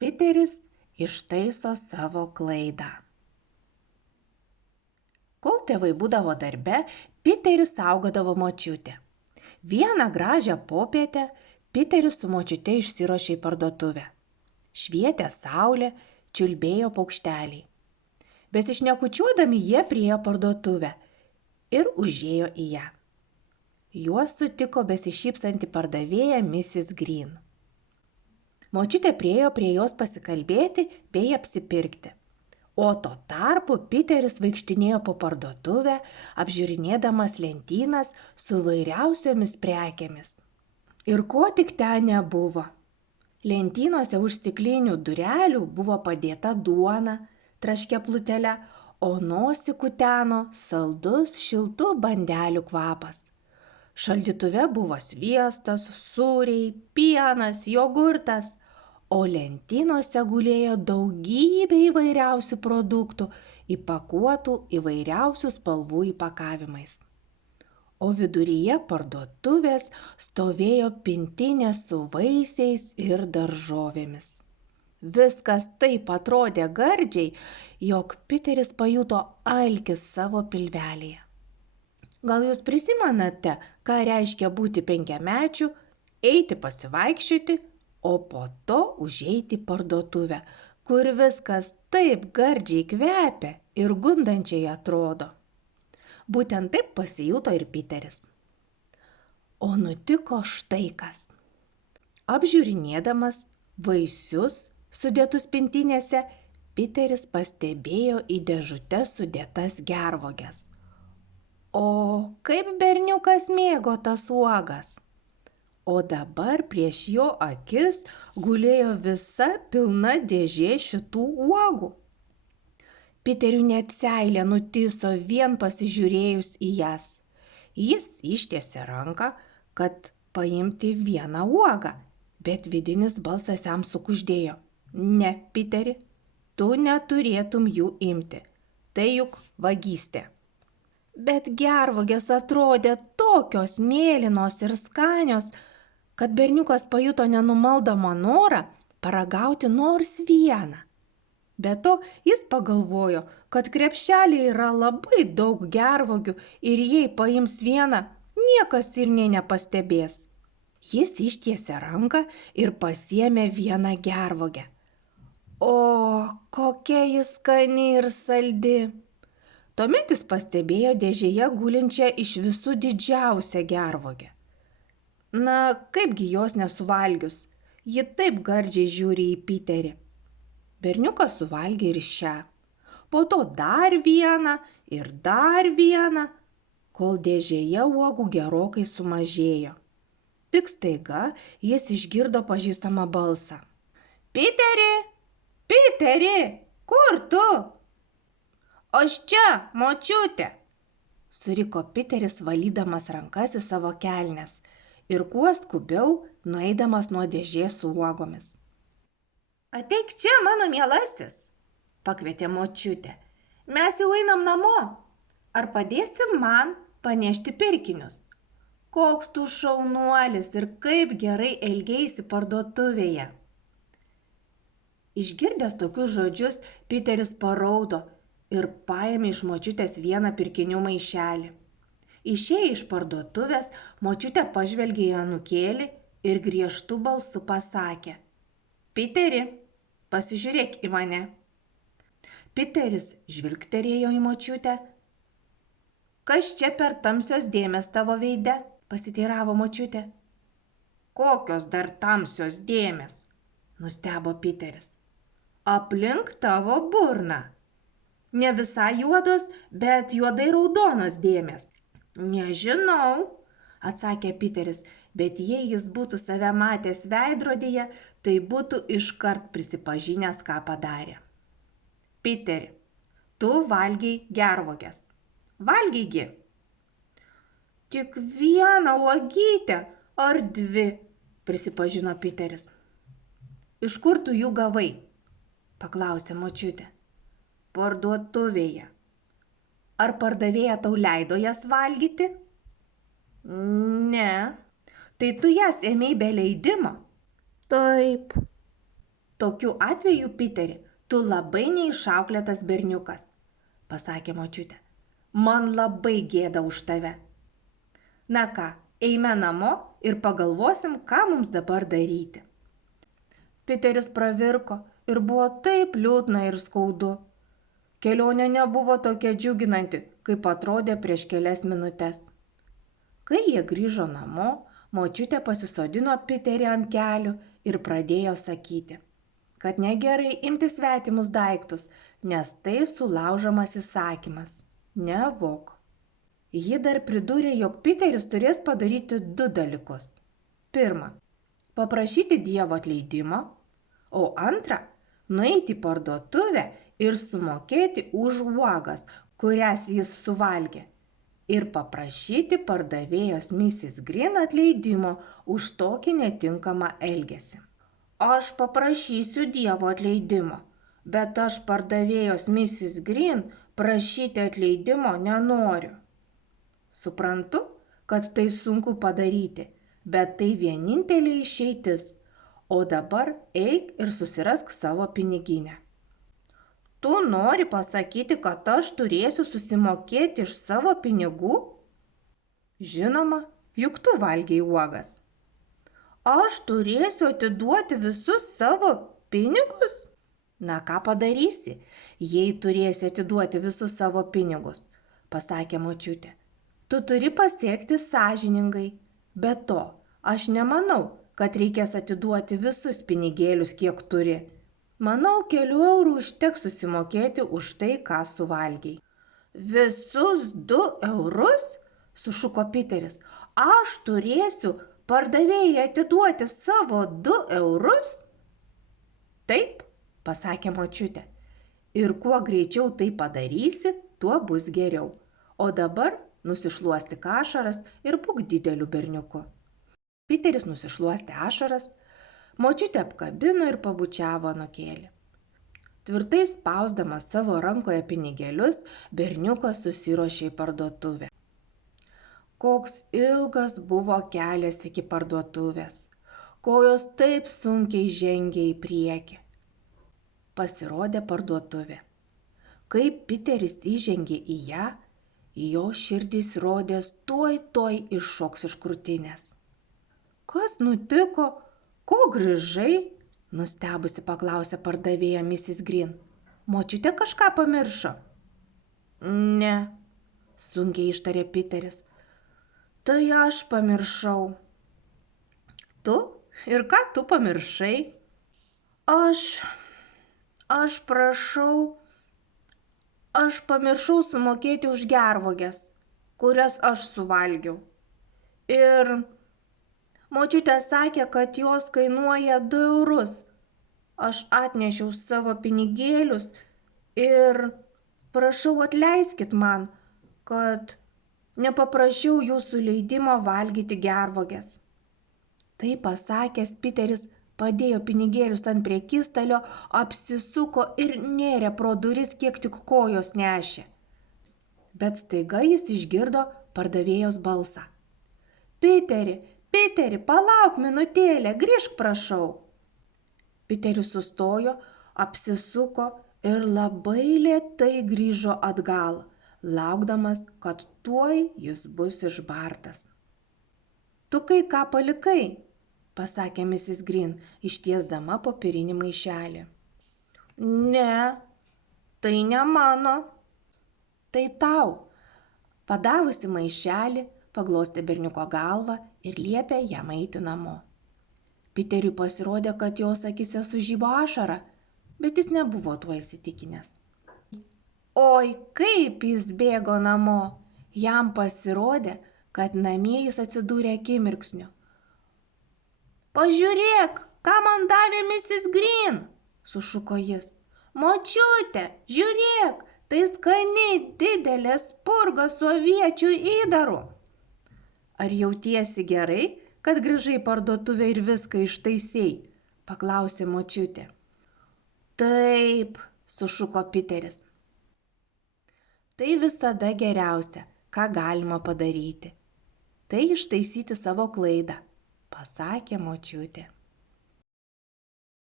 Piteris ištaiso savo klaidą. Kol tėvai būdavo darbe, Piteris saugodavo močiutę. Vieną gražią popietę Piteris su močiute išsiruošė į parduotuvę. Švietė saulė, čiulbėjo paukšteliai. Besišnekučiuodami jie priėjo parduotuvę ir užėjo į ją. Juos sutiko besišypsanti pardavėja Mrs. Green. Močiutė priėjo prie jos pasikalbėti bei apsipirkti. O tuo tarpu Piteris vaikštinėjo po parduotuvę, apžiūrinėdamas lentynas su vairiausiomis prekėmis. Ir ko tik ten nebuvo. Lentynose už stiklinių durelių buvo padėta duona, traškia plutelė, o nosį kuteno saldus šiltų bandelių kvapas. Šaldytuve buvo sviestas, sūriai, pienas, jogurtas, o lentynose gulėjo daugybė įvairiausių produktų, įpakuotų įvairiausių spalvų įpakavimais. O viduryje parduotuvės stovėjo pintinė su vaisiais ir daržovėmis. Viskas taip atrodė gardžiai, jog Piteris pajuto alkį savo pilvelėje. Gal jūs prisimenate, ką reiškia būti 5-mečiu, eiti pasivaikščioti, o po to užeiti į parduotuvę, kur viskas taip gardžiai kvepia ir gundančiai atrodo. Būtent taip pasijuto ir Piteris. O nutiko štai kas. Apžiūrinėdamas vaisius sudėtus pintinėse, Piteris pastebėjo į dėžutes sudėtas gervuoges. O kaip berniukas mėgo tas uogas! O dabar prieš jo akis gulėjo visa pilna dėžė šitų uogų. Piteriui net seilė nutiso vien pasižiūrėjus į jas. Jis ištiesė ranką, kad paimti vieną uogą, bet vidinis balsas jam sukuždėjo. Ne, Piteri, tu neturėtum jų imti. Tai juk vagystė. Bet gervuogės atrodė tokios mėlynos ir skanios, kad berniukas pajuto nenumaldomą norą paragauti nors vieną. Be to, jis pagalvojo, kad krepšelyje yra labai daug gervuogių ir jei paims vieną, niekas ir nė nepastebės. Jis ištiesė ranką ir pasiėmė vieną gervuogę. O, kokia jis skani ir saldi! Tuomet jis pastebėjo dėžėje gulinčią iš visų didžiausią gervuogę. Na, kaipgi jos nesuvalgius, ji taip gardžiai žiūri į Piterį. Berniukas suvalgė ir šią, po to dar vieną ir dar vieną, kol dėžėje uogų gerokai sumažėjo. Tik staiga jis išgirdo pažįstamą balsą. Piteri, Piteri, kur tu? Aš čia, močiutė, suriko Piteris valydamas rankas į savo kelnes ir kuo skubiau nueidamas nuo dėžės su uogomis. Ateik čia, mano mielasis, pakvietė močiutė. Mes jau einam namo. Ar padėsi man panešti pirkinius? Koks tu šaunuolis ir kaip gerai elgeisi parduotuvėje. Išgirdęs tokius žodžius, Piteris paraudo ir paėmė iš močiutės vieną pirkinių maišelį. Išėję iš parduotuvės, močiutė pažvelgė į anūkėlį ir griežtu balsu pasakė. Piteri, pasižiūrėk į mane. Piteris žvilgterėjo į močiutę. Kas čia per tamsios dėmės tavo veide? Pasiteiravo močiutė. Kokios dar tamsios dėmės? Nustebo Piteris. Aplink tavo burną. Ne visai juodos, bet juodai raudonos dėmės. Nežinau, atsakė Piteris, bet jei jis būtų save matęs veidrodyje, tai būtų iškart prisipažinęs, ką padarė. Piteri, tu valgiai gervuoges. Valgygi. Tik vieną uogytę ar 2, prisipažino Piteris. Iš kur tu jų gavai? Paklausė močiutė. Parduotuvėje. Ar pardavėja tau leido jas valgyti? Ne. Tai tu jas ėmei be leidimo? Taip. Tokiu atveju, Piteri, tu labai neišauklėtas berniukas, pasakė močiutė. Man labai gėda už tave. Na ką, eime namo ir pagalvosim, ką mums dabar daryti. Piteris pravirko ir buvo taip liūdna ir skaudu. Kelionė nebuvo tokia džiuginanti, kaip atrodė prieš kelias minutes. Kai jie grįžo namo, močiutė pasisodino Piterį ant kelių ir pradėjo sakyti, kad negerai imti svetimus daiktus, nes tai sulaužomas įsakymas – nevok. Ji dar pridūrė, jog Piteris turės padaryti 2 dalykus. Pirma, paprašyti Dievo atleidimo, o antra, nueiti į parduotuvę ir sumokėti už uogas, kurias jis suvalgė, ir paprašyti pardavėjos Mrs. Green atleidimo už tokį netinkamą elgesį. Aš paprašysiu Dievo atleidimo, bet aš pardavėjos Mrs. Green prašyti atleidimo nenoriu. Suprantu, kad tai sunku padaryti, bet tai vienintelė išeitis, o dabar eik ir susirask savo piniginę. Tu nori pasakyti, kad aš turėsiu susimokėti iš savo pinigų? Žinoma, juk tu valgei uogas. Aš turėsiu atiduoti visus savo pinigus? Na ką padarysi, jei turėsi atiduoti visus savo pinigus, pasakė močiutė. Tu turi pasiekti sąžiningai. Be to, aš nemanau, kad reikės atiduoti visus pinigėlius, kiek turi. Manau, 4 eurų užteks susimokėti už tai, ką suvalgiai. Visus 2 eurus? Sušuko Piteris. Aš turėsiu pardavėjai atiduoti savo 2 eurus? Taip, pasakė močiutė. Ir kuo greičiau tai padarysi, tuo bus geriau. O dabar nusišluostyk ašaras ir būk dideliu berniuku. Piteris nusišluostė ašaras, močiutė apkabino ir pabučiavo anūkėlį. Tvirtai spausdamas savo rankoje pinigėlius, berniukas susiruošė į parduotuvę. Koks ilgas buvo kelias iki parduotuvės. Kojos taip sunkiai žengė į priekį. Pasirodė parduotuvė. Kai Piteris įžengė į ją, jo širdis rodės tuoj iššoks iš krūtinės. Kas nutiko? Ko grįžai? Nustebusi paklausė pardavėja Mrs. Green. Močiutė kažką pamiršo? Ne, sunkiai ištarė Piteris. Tai aš pamiršau. Tu? Ir ką tu pamiršai? Aš pamiršau sumokėti už gervuoges, kurias aš suvalgiau. Ir močiutė sakė, kad jos kainuoja 2 eurus. Aš atnešiau savo pinigėlius ir prašau atleiskit man, kad nepaprašiau jūsų leidimo valgyti gervuoges. Tai pasakęs, Piteris padėjo pinigėlius ant prekystalio, apsisuko ir nėrė pro duris, kiek tik kojos nešė. Bet staiga jis išgirdo pardavėjos balsą. Piteri, palauk minutėlę, grįžk prašau. Piteris sustojo, apsisuko ir labai lėtai grįžo atgal, laukdamas, kad tuoj jis bus išbartas. Tu kai ką palikai, pasakė Mrs. Green, ištiesdama popierinį maišelį. Ne, tai ne mano. Tai tau. Padavusi maišelį, paglostė berniuko galvą ir liepė jam eiti namo. Piteriui pasirodė, kad jos akise sužybo ašara, bet jis nebuvo tuo įsitikinęs. Oi, kaip jis bėgo namo! Jam pasirodė, kad namie jis atsidūrė akimirksniu. Pažiūrėk, ką man davė Mrs. Green, sušuko jis. Močiute, žiūrėk, tai skaniai didelė spurga su aviečių įdaru. Ar jautiesi gerai, kad grįžai į parduotuvę ir viską ištaisei? Paklausė močiutė. Taip, sušuko Piteris. Tai visada geriausia, ką galima padaryti. Tai ištaisyti savo klaidą, pasakė močiutė.